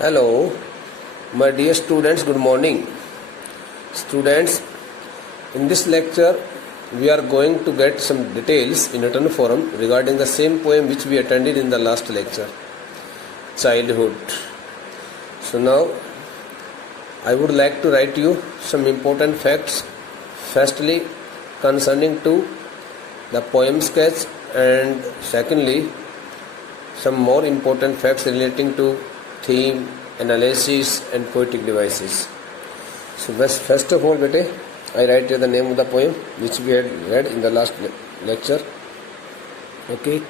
Hello, my dear students, good morning. Students, in this lecture, we are going to get some details in written form regarding the same poem which we attended in the last lecture, childhood. So now, I would like to write you some important facts. Firstly, concerning to the poem sketch, and secondly, some more important facts relating to theme, analysis and poetic devices. So first of all, bete, I write here the name of the poem which we had read in the last lecture. Okay.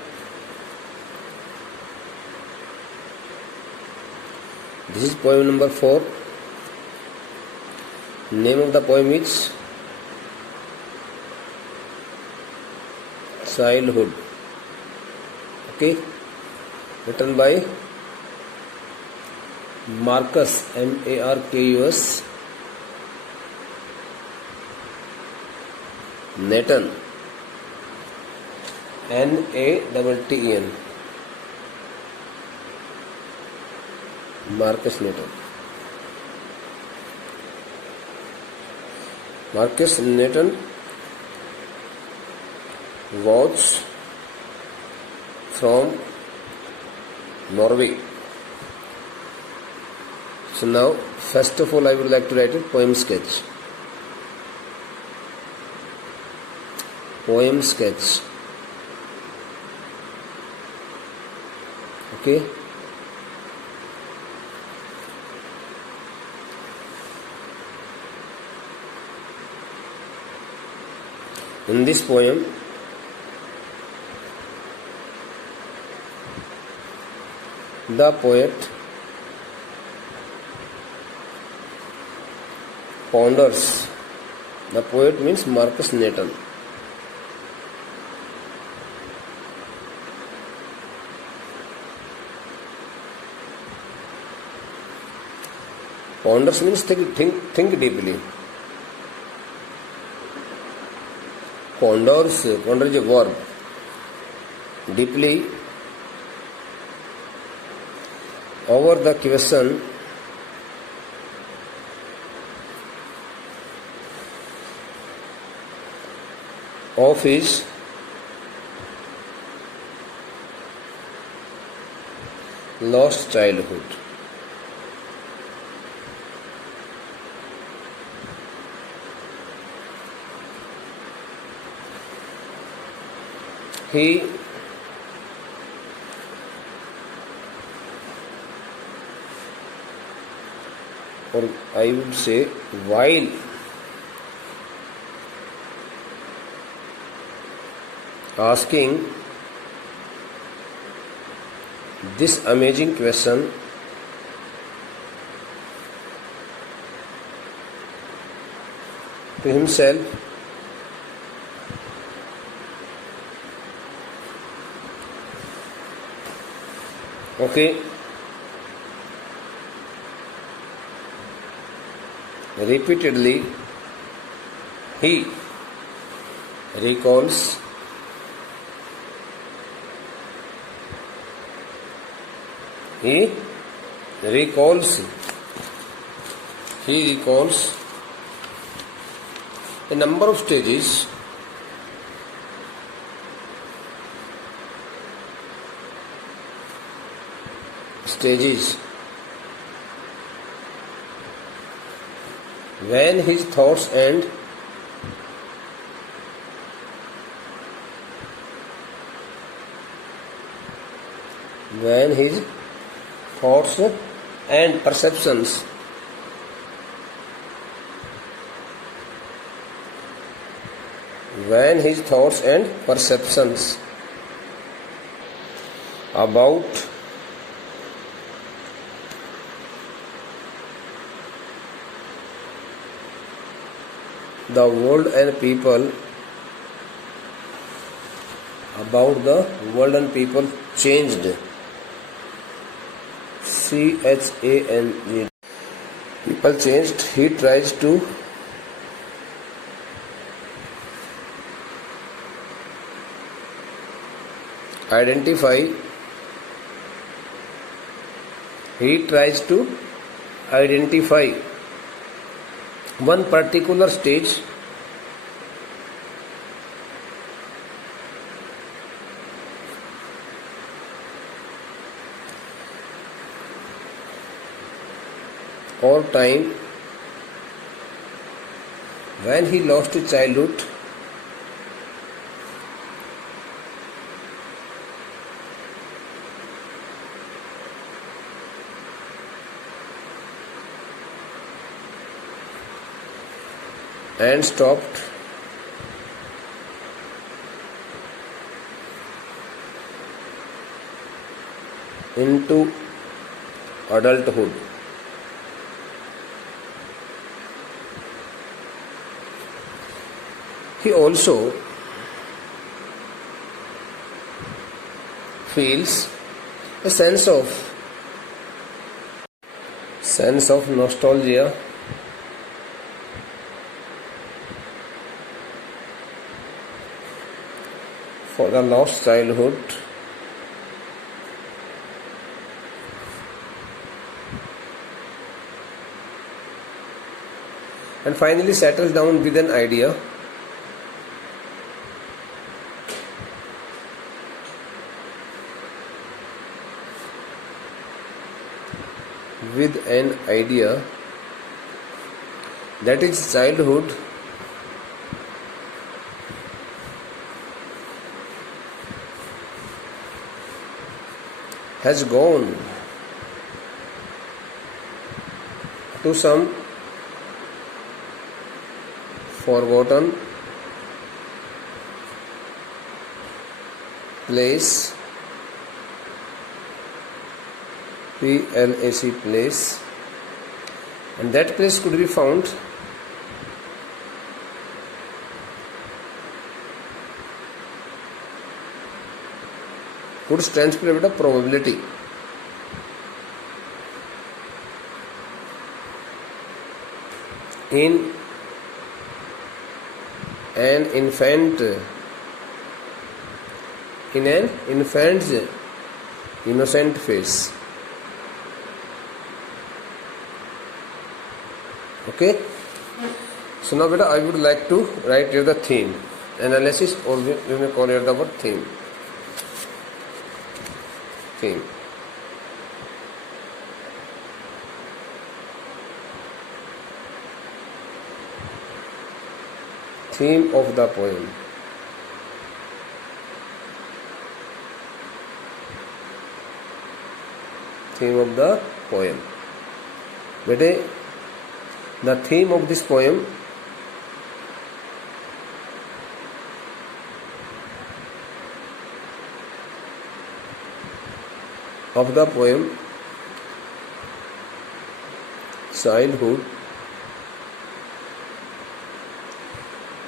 This is poem number 4. Name of the poem is Childhood. Okay. Written by Marcus, Marcus Nathan, Natten, Marcus Nathan. Marcus Nathan was from Norway. So now, first of all, I would like to write a poem sketch. Poem sketch. Okay. In this poem, the poet ponders. The poet means Marcus Nathan. Ponders means think deeply. Ponders is a verb. Deeply over the question of his lost childhood. He or I would say while asking this amazing question, to himself, okay, repeatedly he recalls a number of stages when his thoughts and perceptions about the world and people changed. Changed. People changed. He tries to identify He tries to identify one particular stage or time when he lost his childhood and stopped into adulthood. He also feels a sense of nostalgia for the lost childhood and finally settles down with an idea that his childhood has gone to some forgotten place, place, and that place could be found could stands for a probability in an infant's innocent face. Okay, so now beta I would like to write here the theme analysis, or we may call it the word theme. Theme of the poem. Theme of the poem. Bete, the theme of this poem childhood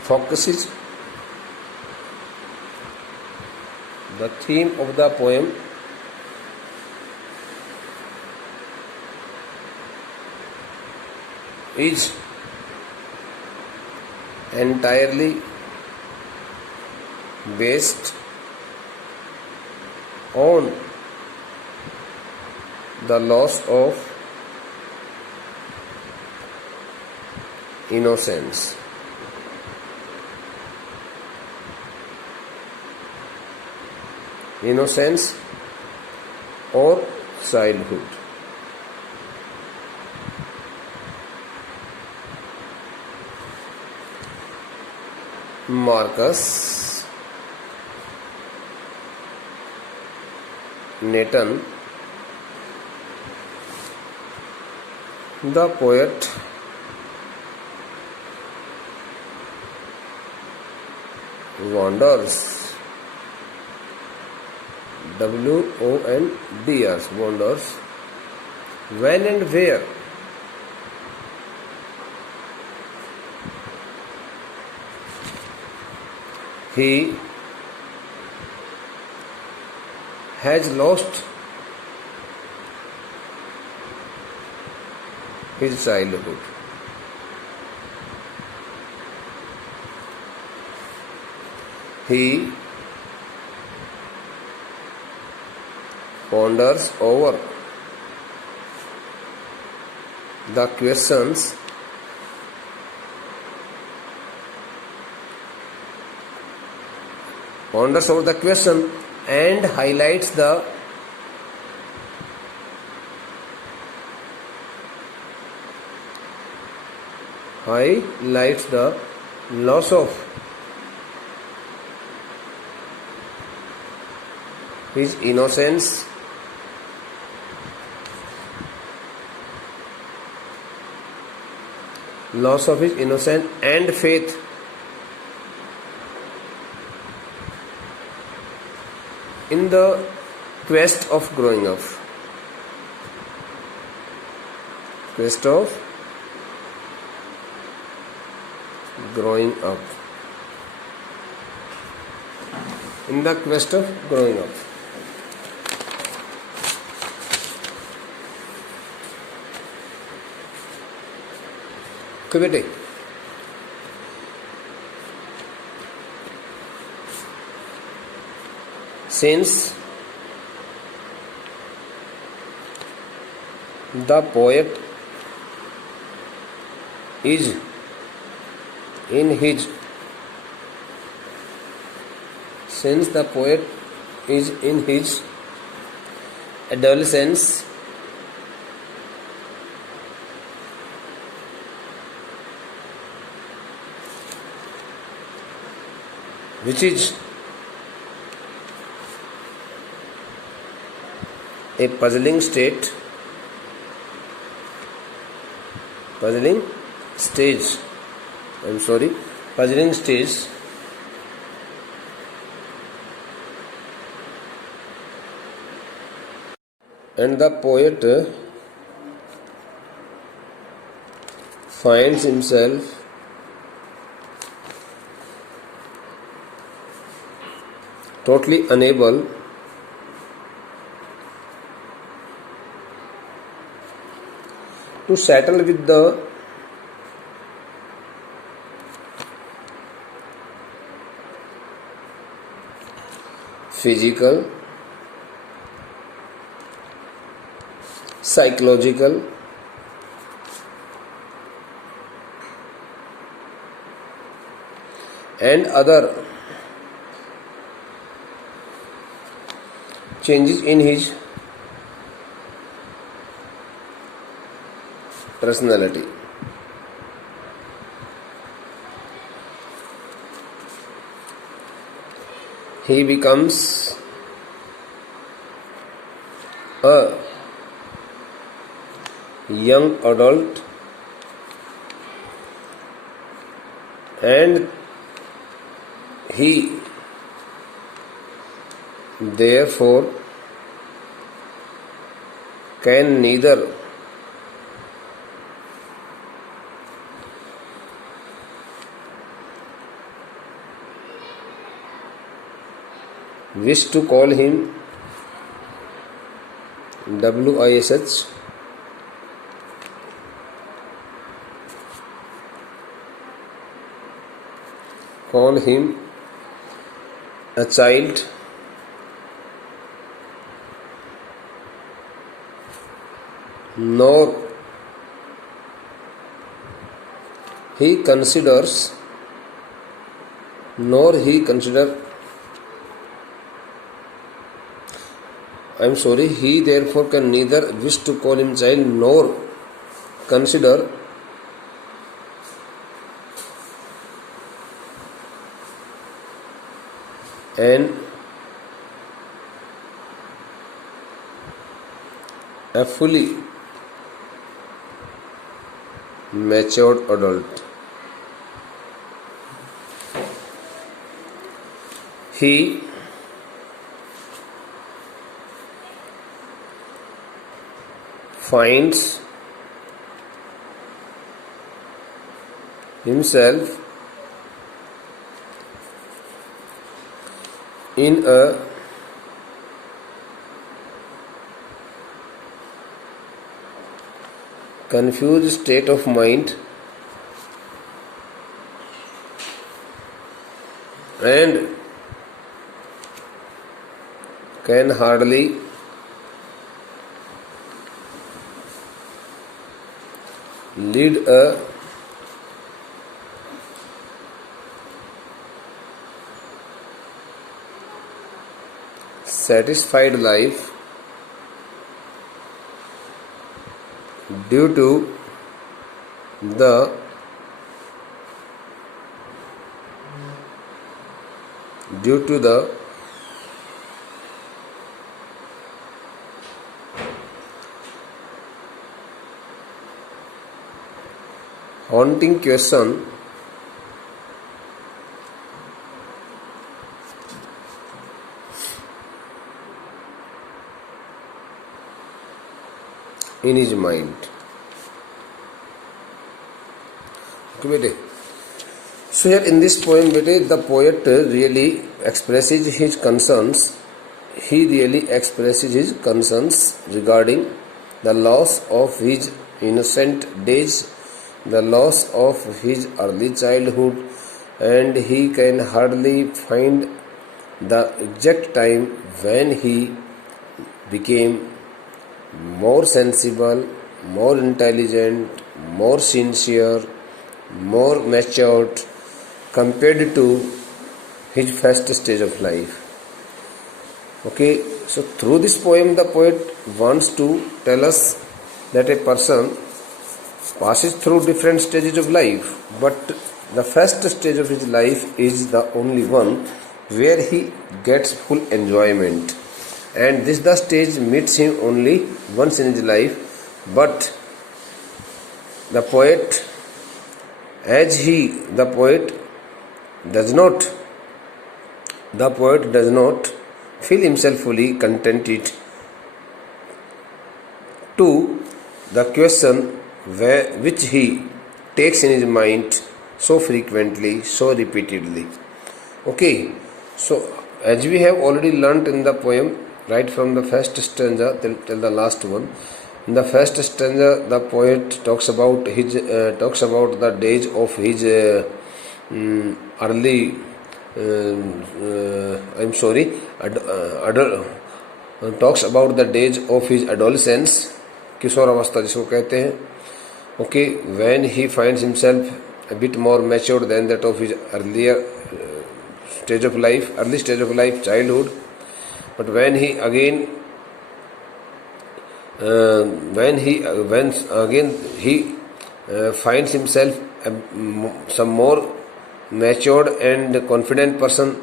focuses the theme of the poem is entirely based on the loss of innocence. Innocence or childhood. Marcus Nathan, the poet, wanders, wonders, wanders, when and where he has lost his childhood. He ponders over the questions ponders over the question and highlights the loss of his innocence and faith in the quest of growing up. In the quest of growing up. Okay, बेटे since the poet is in his adolescence, which is a puzzling stage, and the poet finds himself totally unable to settle with the physical, psychological, and other changes in his personality. He becomes a young adult and he therefore can neither wish to call him WISH call him a child nor he consider he therefore can neither wish to call him child nor consider a fully matured adult. He finds himself in a confused state of mind and can hardly lead a satisfied life due to the haunting question in his mind. Okay, bete. So here in this poem, bete, the poet really expresses his concerns. He really expresses his concerns regarding the loss of his innocent days, the loss of his early childhood, and he can hardly find the exact time when he became more sensible, more intelligent, more sincere, more matured compared to his first stage of life. Okay, so through this poem, the poet wants to tell us that a person passes through different stages of life, but the first stage of his life is the only one where he gets full enjoyment, and this the stage meets him only once in his life. But the poet, the poet does not feel himself fully contented to the question which he takes in his mind so frequently, so repeatedly. Okay, so as we have already learnt in the poem, right from the first stanza till the last one, in the first stanza the poet talks about the days of his early talks about the days of his adolescence, किशोर अवस्था जिसको कहते हैं. Okay, when he finds himself a bit more mature than that of his early stage of life, childhood. But when he again finds himself some more matured and confident person,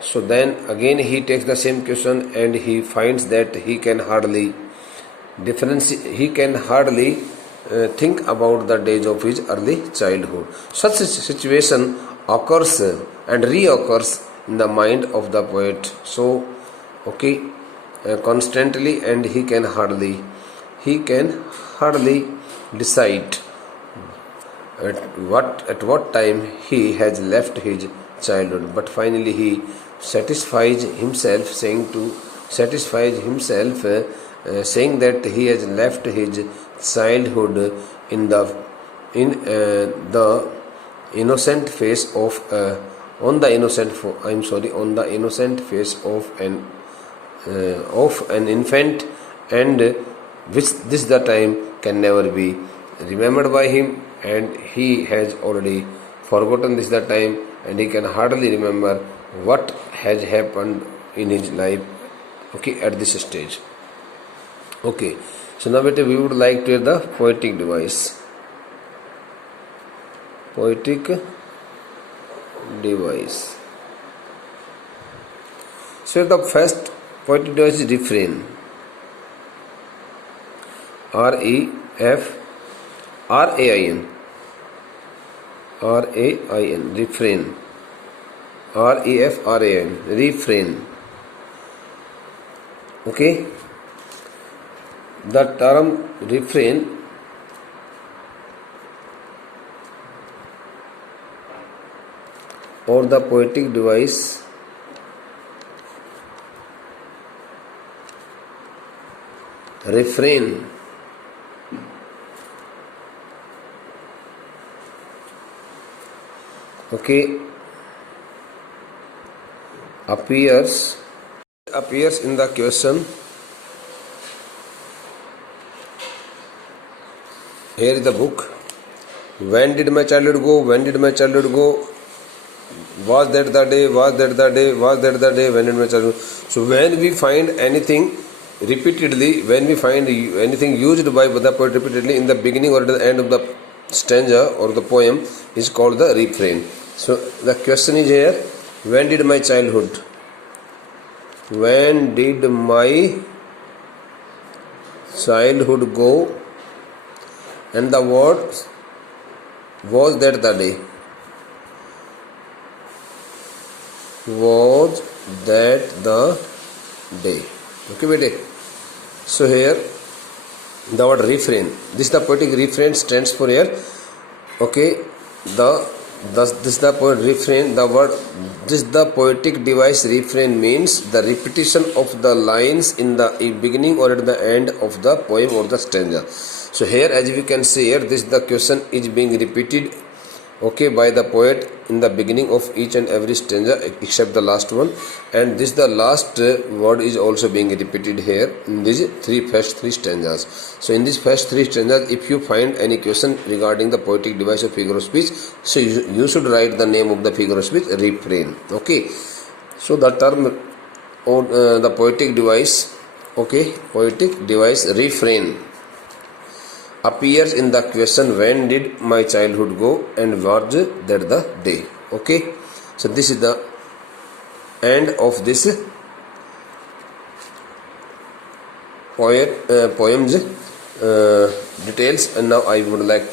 so then again he takes the same question and he finds that he can hardly think about the days of his early childhood. Such a situation occurs and reoccurs in the mind of the poet. So, okay, constantly, and he can hardly decide at what time he has left his childhood. But finally, he satisfies himself, saying that he has left his childhood in the innocent face of on the innocent face of an infant, and which this the time can never be remembered by him, and he has already forgotten this the time, and he can hardly remember what has happened in his life, okay, at this stage. Okay, so now we would like to hear the poetic device. So the first poetic device is refrain. R-A-I-N. Refrain. R-E-F-R-A-N. Refrain. Okay. The term refrain or the poetic device refrain okay appears in the question. Here is the book. When did my childhood go? When did my childhood go? Was that the day? Was that the day? Was that the day? When did my childhood? So when we find anything repeatedly, when we find anything used by the poet repeatedly in the beginning or at the end of the stanza or the poem is called the refrain. So the question is here: when did my childhood? When did my childhood go? And the word was that the day. Was that the day? Okay, bete. So here the word refrain. This the poetic refrain stands for here. Okay, this the poet refrain. The word this the poetic device refrain means the repetition of the lines in the beginning or at the end of the poem or the stanza. So here, as we can see here, this the question is being repeated, okay, by the poet in the beginning of each and every stanza except the last one, and this the last word is also being repeated here in these first three stanzas. So in these first three stanzas, if you find any question regarding the poetic device of figure of speech, so you should write the name of the figure of speech, refrain. Okay, so the term or the poetic device, okay, poetic device refrain appears in the question when did my childhood go and was that the day. Okay, so this is the end of this poem's details, and now I would like to